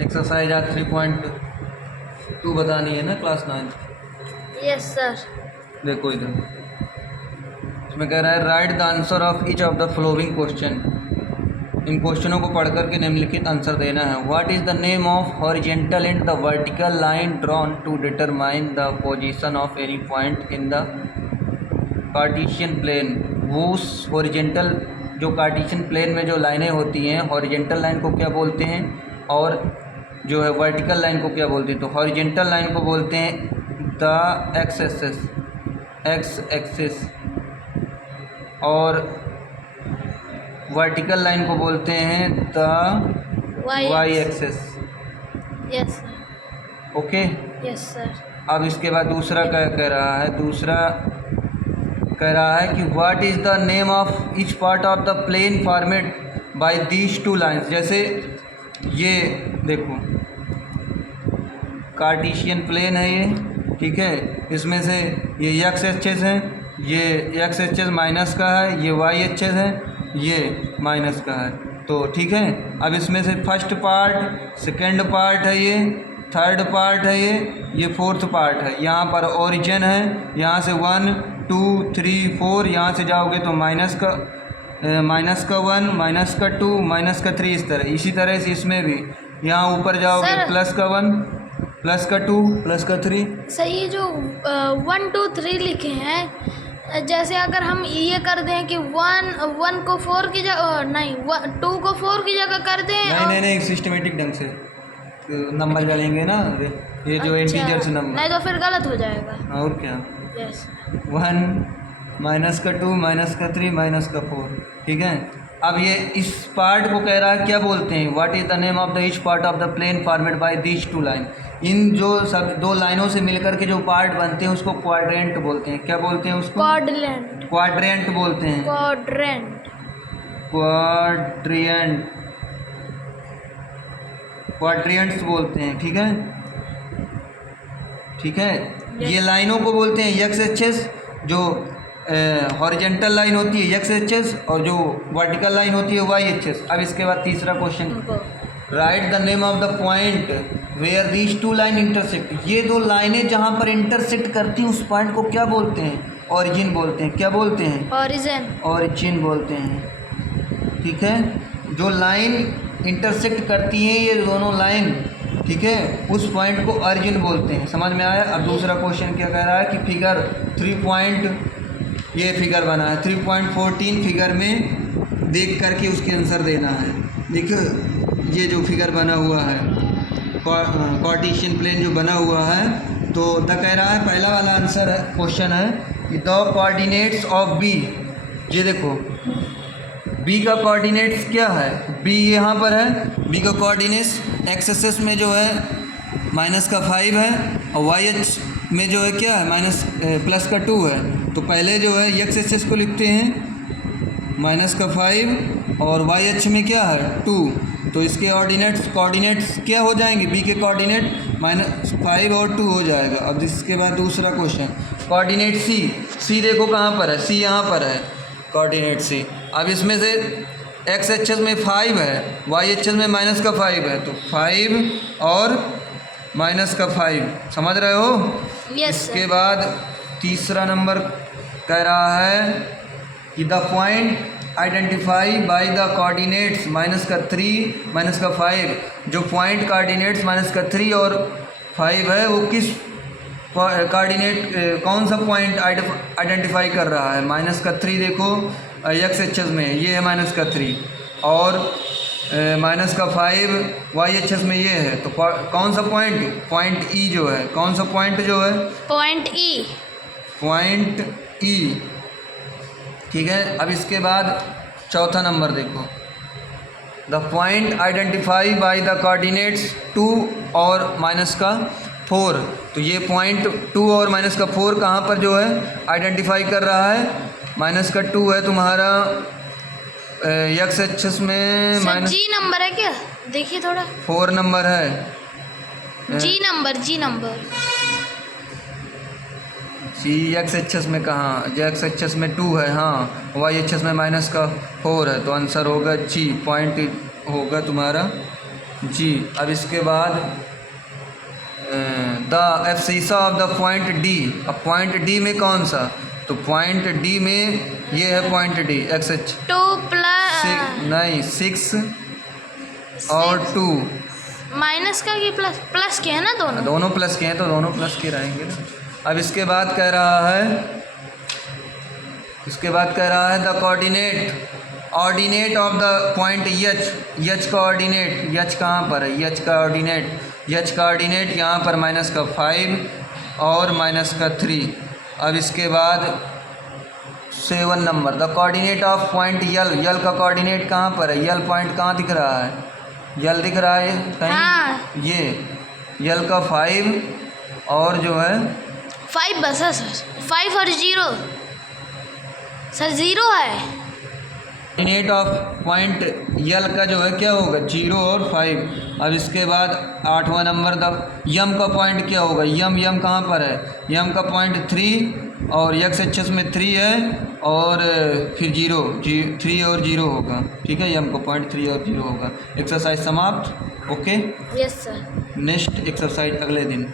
Exercise आज 3.2 बतानी है ना क्लास 9। Yes sir. देखो इधर इसमें कह रहा है right the answer of each of the following question. इन क्वेश्चनों को पढ़ करके निम्नलिखित आंसर देना है। What is the name of horizontal and the vertical line drawn to determine the position of any point in the Cartesian plane. वो horizontal जो कार्टेशियन प्लेन में जो लाइनें होती हैं, हॉरिजेंटल लाइन को क्या बोलते हैं और जो है वर्टिकल लाइन को क्या बोलते हैं? तो हॉरिजेंटल लाइन को बोलते हैं द एक्स एक्सिस और वर्टिकल लाइन को बोलते हैं the y axis. Yes okay. Yes sir. अब इसके बाद दूसरा क्या कह रहा है? दूसरा कह रहा है कि what is the name of each part of the plane format by these two lines. जैसे ये देखो कार्टेशियन प्लेन है ये, ठीक है। इसमें से ये एक्स एक्सिस है, ये एक्स एक्सिस माइनस का है, ये वाई एक्सिस है, ये माइनस का है। तो ठीक है, अब इसमें से फर्स्ट पार्ट, सेकंड पार्ट है, ये थर्ड पार्ट है, ये फोर्थ पार्ट है। यहाँ पर ओरिजिन है, यहाँ से 1 2 3 4, यहाँ से जाओगे तो माइनस का 1, माइनस का 2, माइनस का 3, इस तरह। इसी तरह से इसमें भी यहाँ ऊपर जाओगे प्लस का 1, प्लस का 2, प्लस का 3। सही। जो 1 2 3 लिखे हैं, जैसे अगर हम ये कर दें कि 1 को 4 की जगह, नहीं 2 को 4 की जगह कर दें। नहीं सिस्टमेटिक ढंग से नंबर डालेंगे ना, ये जो इंटीजर से नंबर, नहीं तो फिर गलत हो जाएगा। और क्या। यस। 1 माइनस का 2, माइनस का 3, माइनस का 4, ठीक है। अब ये इस पार्ट को कह रहा है क्या बोलते हैं? What is the name of the each part of the plane format by these two line. इन जो सब दो लाइनों से मिलकर के जो पार्ट बनते हैं उसको क्वाड्रेंट बोलते हैं। क्या बोलते हैं उसको? क्वाड्रेंट बोलते हैं। क्वाड्रेंट्स बोलते हैं, ठीक है। ठीक है, ये लाइनों को बोलते हैं एक्स एक्सिस। जो हॉरिजेंटल लाइन होती है एक्स एक्सिस और जो वर्टिकल लाइन होती है वाई एक्सिस। अब इसके बाद तीसरा question, write the name of the point where these two line intersect. ये दो लाइनें जहाँ पर इंटरसेक्ट करती हैं उस पॉइंट को क्या बोलते हैं? ऑरिजिन बोलते हैं। क्या बोलते हैं? ऑरिजिन बोलते हैं, ठीक है। जो लाइन इंटरसेक्ट करती हैं ये दोनों लाइन, ठीक है, उस पॉइंट को ऑरिजिन बोलते हैं। समझ में आया? अब दूसरा क्वेश्चन क्या कह रहा है कि फिगर 3 ये फिगर बना है 3.14 फिगर में देख करके उसके आंसर देना है। देखो ये जो फिगर बना हुआ है कार्टेशियन प्लेन जो बना हुआ है, तो द कह रहा है पहला वाला आंसर है, क्वेश्चन है द कोऑर्डिनेट्स ऑफ बी। ये देखो बी का कोऑर्डिनेट्स क्या है? बी यहाँ पर है, बी का कोऑर्डिनेट्स एक्स एक्सिस में जो है माइनस का 5 है और वाई एक्स में जो है क्या है प्लस का 2 है। तो पहले जो है एक्स एक्सिस को लिखते हैं माइनस का 5 और वाई एक्स में क्या है 2। तो इसके कोऑर्डिनेट्स क्या हो जाएंगे? बी के कोऑर्डिनेट -5 और 2 हो जाएगा। अब इसके बाद दूसरा क्वेश्चन, कोऑर्डिनेट सी देखो कहाँ पर है? सी यहाँ पर है, कोऑर्डिनेट सी। अब इसमें से एक्स एक्सिस में 5 है, वाई एक्सिस में माइनस का 5 है, तो 5 और माइनस का 5, समझ रहे हो? इसके बाद तीसरा नंबर कह रहा है कि the point identify by the coordinates -3 -5। जो पॉइंट कोऑर्डिनेट्स -3 और 5 है वो किस कोऑर्डिनेट कौन सा पॉइंट आइडेंटिफाई कर रहा है? -3 देखो एक्स एक्सिस में ये है -3 और -5 वाई एक्सिस में ये है। तो कौन सा पॉइंट ई जो है, कौन सा पॉइंट जो है? पॉइंट ई, ठीक है। अब इसके बाद चौथा नंबर देखो, the point identify by the coordinates 2 और -4। तो ये पॉइंट 2 और -4 कहाँ पर जो है आइडेंटिफाई कर रहा है? -2 है तुम्हारा एक्स एक्सिस में जी नंबर है क्या? देखिए थोड़ा। 4 नंबर है। जी नंबर सी एक्स एक्सिस में कहाँ? एक्स एक्सिस में 2 है, हाँ। वाई एक्सिस में -4 है, तो आंसर होगा जी। पॉइंट होगा तुम्हारा जी। अब इसके बाद the abscissa of the point D. अब पॉइंट डी में कौन सा, तो पॉइंट डी में ये है point D x H 2 plus नहीं 6 और 2 माइनस का कि प्लस, प्लस के है ना दोनों। दोनों प्लस के हैं तो दोनों प्लस के रहेंगे ना। अब इसके बाद कह रहा है the coordinate ordinate of the point H. H का ऑर्डिनेट, एच कहाँ पर है, एच का ऑर्डिनेट यहाँ पर -5 और -3। अब इसके बाद 7 number the coordinate of point L का कोऑर्डिनेट कहाँ पर है, यल पॉइंट कहाँ दिख रहा है, यल दिख रहा है कहीं, हाँ। ये यल का 5 और जो है 5 बस है सर, 5 और 0 सर, 0 है। कोऑर्डिनेट ऑफ पॉइंट यल का जो है क्या होगा 0 और 5। अब इसके बाद 8वां नंबर द यम का पॉइंट क्या होगा, यम कहाँ पर है, यम का पॉइंट 3 और एक्स एक्सिस में 3 है और फिर 3 और 0 होगा, ठीक है, यम का पॉइंट 3 और 0 होगा। एक्सरसाइज समाप्त। Okay, yes sir. Next exercise अगले दिन।